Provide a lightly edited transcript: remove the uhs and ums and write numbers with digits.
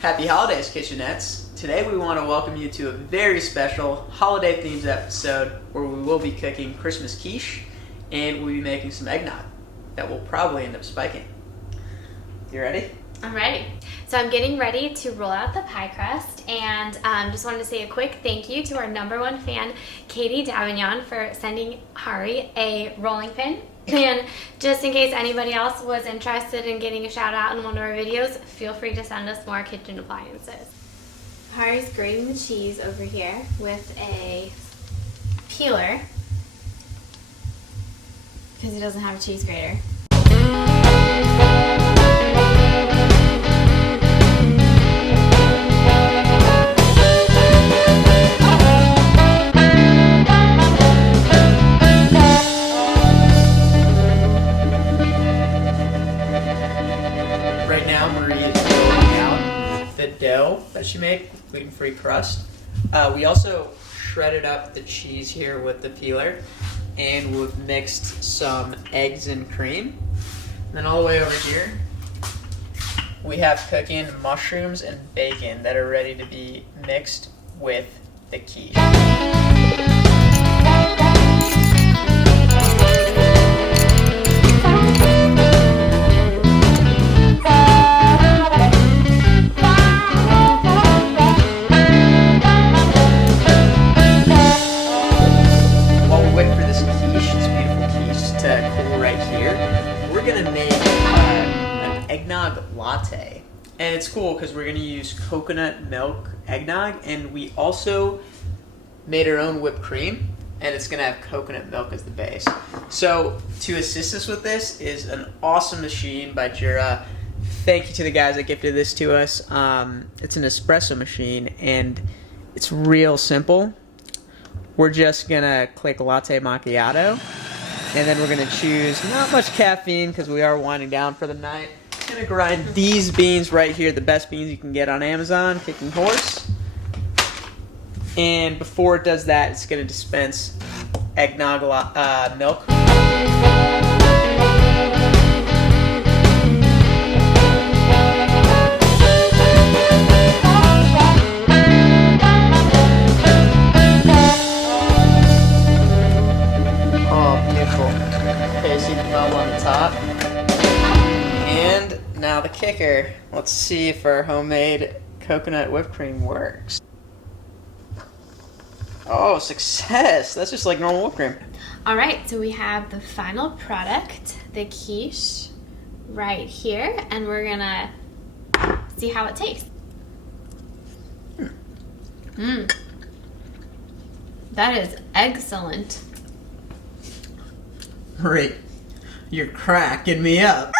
Happy holidays, Kitchenettes. Today we want to welcome you to a very special holiday themed episode where we will be cooking Christmas quiche and we'll be making some eggnog that will probably end up spiking. You ready? I'm ready. So I'm getting ready to roll out the pie crust, and just wanted to say a quick thank you to our #1 fan, Katie Davignon, for sending Hari a rolling pin. And just in case anybody else was interested in getting a shout out in one of our videos, feel free to send us more kitchen appliances. Hari's grating the cheese over here with a peeler because he doesn't have a cheese grater. Right now, Marie is rolling out the dough that she made, gluten-free crust. We also shredded up the cheese here with the peeler, and we've mixed some eggs and cream. And then all the way over here, we have cooking mushrooms and bacon that are ready to be mixed with the quiche. Gonna make an eggnog latte, and it's cool because we're gonna use coconut milk eggnog, and we also made our own whipped cream, and it's gonna have coconut milk as the base. So to assist us with this is an awesome machine by Jura. Thank you to the guys that gifted this to us. It's an espresso machine, and it's real simple. We're just gonna click latte macchiato. And then we're going to choose not much caffeine because we are winding down for the night. I'm going to grind these beans right here, the best beans you can get on Amazon, Kicking Horse. And before it does that, it's going to dispense eggnog milk. On the top. And now the kicker. Let's see if our homemade coconut whipped cream works. Oh, success! That's just like normal whipped cream. Alright, so we have the final product, the quiche, right here, and we're gonna see how it tastes. That is excellent. Great. You're cracking me up.